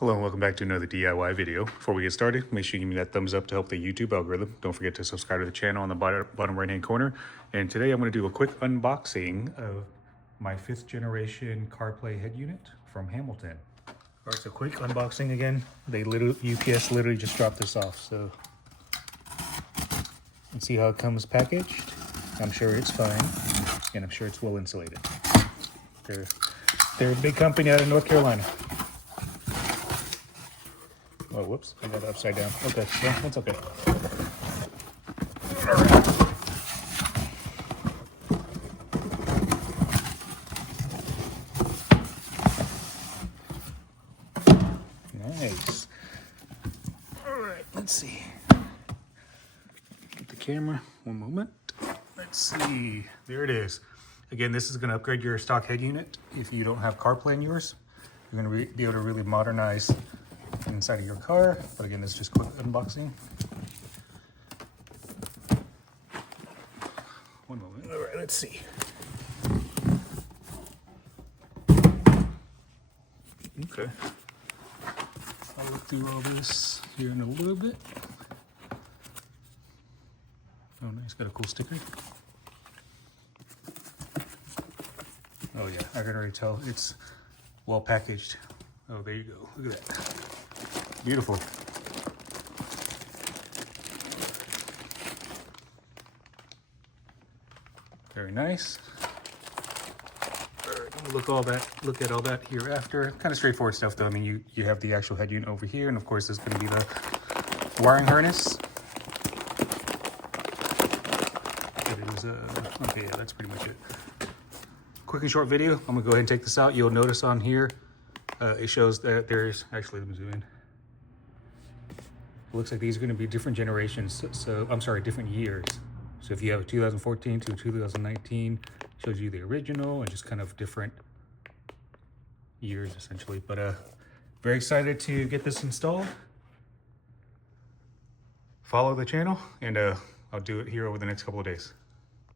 Hello and welcome back to another DIY video. Before we get started, make sure you give me that thumbs up to help the YouTube algorithm. Don't forget to subscribe to the channel on the bottom right hand corner. And today I'm going to do a quick unboxing of my 5th generation CarPlay head unit from Hamilton. All right, so quick unboxing again. UPS literally just dropped this off, so let's see how it comes packaged. I'm sure it's fine, and I'm sure it's well insulated. They're a big company out of North Carolina. Oh, whoops, I got it upside down. Okay, yeah, that's okay. All right. Nice. All right, let's see. Get the camera, one moment. Let's see, there it is. Again, this is gonna upgrade your stock head unit. If you don't have CarPlay in yours, you're gonna be able to really modernize inside of your car. But again, this is just quick unboxing. One moment. All right, let's see. Okay. I'll look through all this here in a little bit. Oh, nice, got a cool sticker. Oh yeah, I can already tell it's well packaged. Oh, there you go, look at that. Beautiful. Very nice. All right, I'm gonna look at all that here after. Kind of straightforward stuff though. I mean, you have the actual head unit over here, and of course there's gonna be the wiring harness. It is, okay, yeah, that's pretty much it. Quick and short video. I'm gonna go ahead and take this out. You'll notice on here, it shows that there's, actually let me zoom in. It looks like these are going to be different generations, so I'm sorry, different years. So if you have a 2014 to 2019, shows you the original and just kind of different years essentially. But very excited to get this installed. Follow the channel, and I'll do it here over the next couple of days.